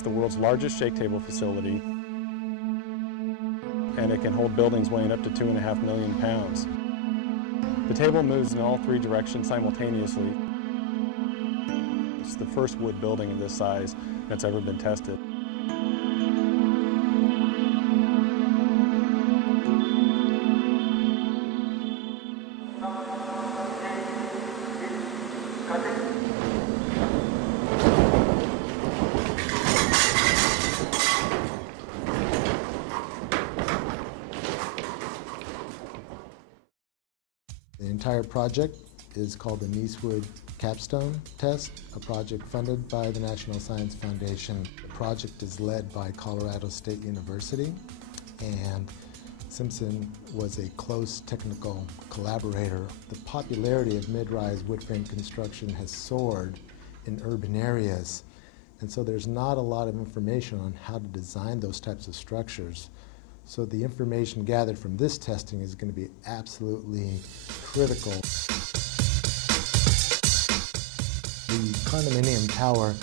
It's the world's largest shake table facility, and it can hold buildings weighing up to 2.5 million pounds. The table moves in all three directions simultaneously. It's the first wood building of this size that's ever been tested. The entire project is called the Nicewood Capstone Test, a project funded by the National Science Foundation. The project is led by Colorado State University, and Simpson was a close technical collaborator. The popularity of mid-rise wood frame construction has soared in urban areas, and so there's not a lot of information on how to design those types of structures. So the information gathered from this testing is going to be absolutely critical. The condominium tower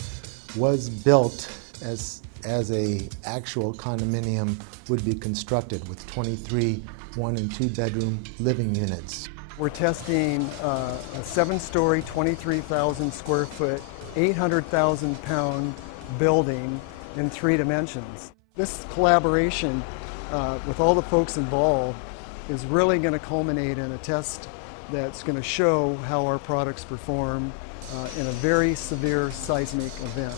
was built as a actual condominium would be constructed with 23 1- and 2-bedroom living units. We're testing a 7-story, 23,000 square foot, 800,000 pound building in 3 dimensions. This collaboration with all the folks involved is really going to culminate in a test that's going to show how our products perform in a very severe seismic event.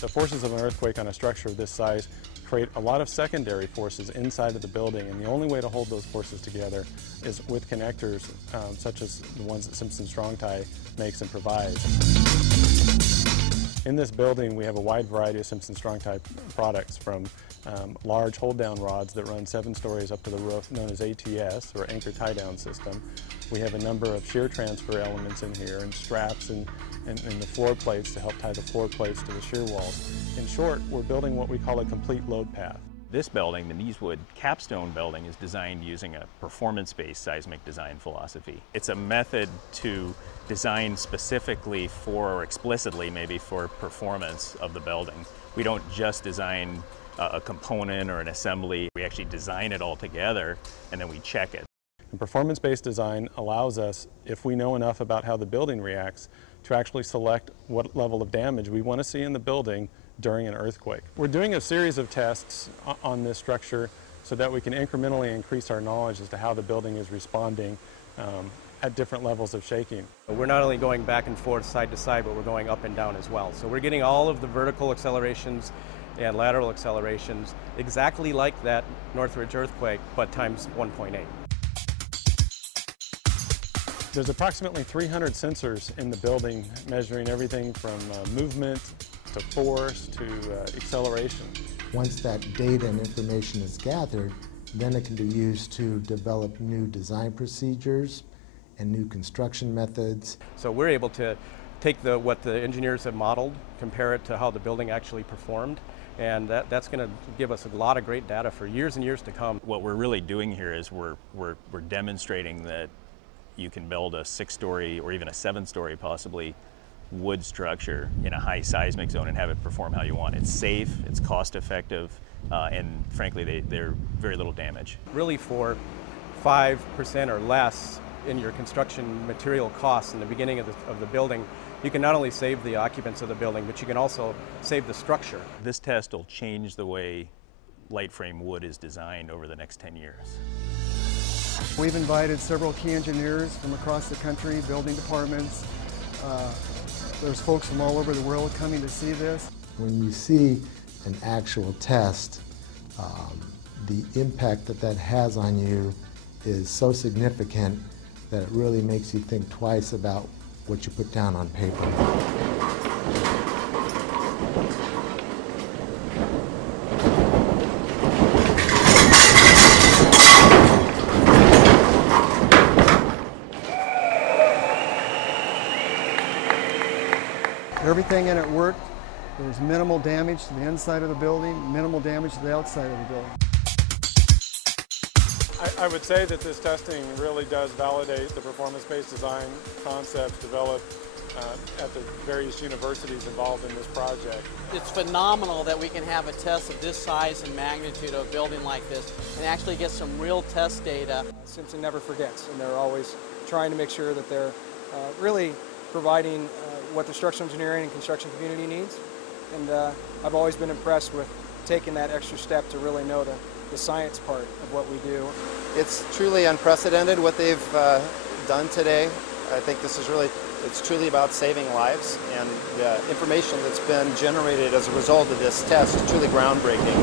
The forces of an earthquake on a structure of this size create a lot of secondary forces inside of the building, and the only way to hold those forces together is with connectors such as the ones that Simpson Strong Tie makes and provides. In this building, we have a wide variety of Simpson Strong Tie products, from large hold-down rods that run 7 stories up to the roof, known as ATS, or anchor tie-down system. We have a number of shear transfer elements in here, and straps and the floor plates to help tie the floor plates to the shear walls. In short, we're building what we call a complete load path. This building, the Nicewood Capstone building, is designed using a performance-based seismic design philosophy. It's a method to design specifically for, or explicitly maybe, for performance of the building. We don't just design a component or an assembly. We actually design it all together and then we check it. And performance-based design allows us, if we know enough about how the building reacts, to actually select what level of damage we want to see in the building during an earthquake. We're doing a series of tests on this structure so that we can incrementally increase our knowledge as to how the building is responding at different levels of shaking. We're not only going back and forth, side to side, but we're going up and down as well. So we're getting all of the vertical accelerations and lateral accelerations exactly like that Northridge earthquake, but times 1.8. There's approximately 300 sensors in the building, measuring everything from movement to force to acceleration. Once that data and information is gathered, then it can be used to develop new design procedures and new construction methods. So we're able to take what the engineers have modeled, compare it to how the building actually performed, and that's going to give us a lot of great data for years and years to come. What we're really doing here is we're demonstrating that you can build a 6-story or even a 7-story possibly wood structure in a high seismic zone and have it perform how you want. It's safe, it's cost effective, and frankly they're very little damage. Really, for 5% or less in your construction material costs in the beginning of the building, you can not only save the occupants of the building, but you can also save the structure. This test will change the way light frame wood is designed over the next 10 years. We've invited several key engineers from across the country, building departments. There's folks from all over the world coming to see this. When you see an actual test, the impact that has on you is so significant that it really makes you think twice about what you put down on paper. Everything in it worked. There was minimal damage to the inside of the building, minimal damage to the outside of the building. I would say that this testing really does validate the performance-based design concepts developed at the various universities involved in this project. It's phenomenal that we can have a test of this size and magnitude of a building like this and actually get some real test data. Simpson never forgets, and they're always trying to make sure that they're really providing what the structural engineering and construction community needs. And I've always been impressed with taking that extra step to really know the science part of what we do. It's truly unprecedented what they've done today. I think this is it's truly about saving lives, and the information that's been generated as a result of this test is truly groundbreaking.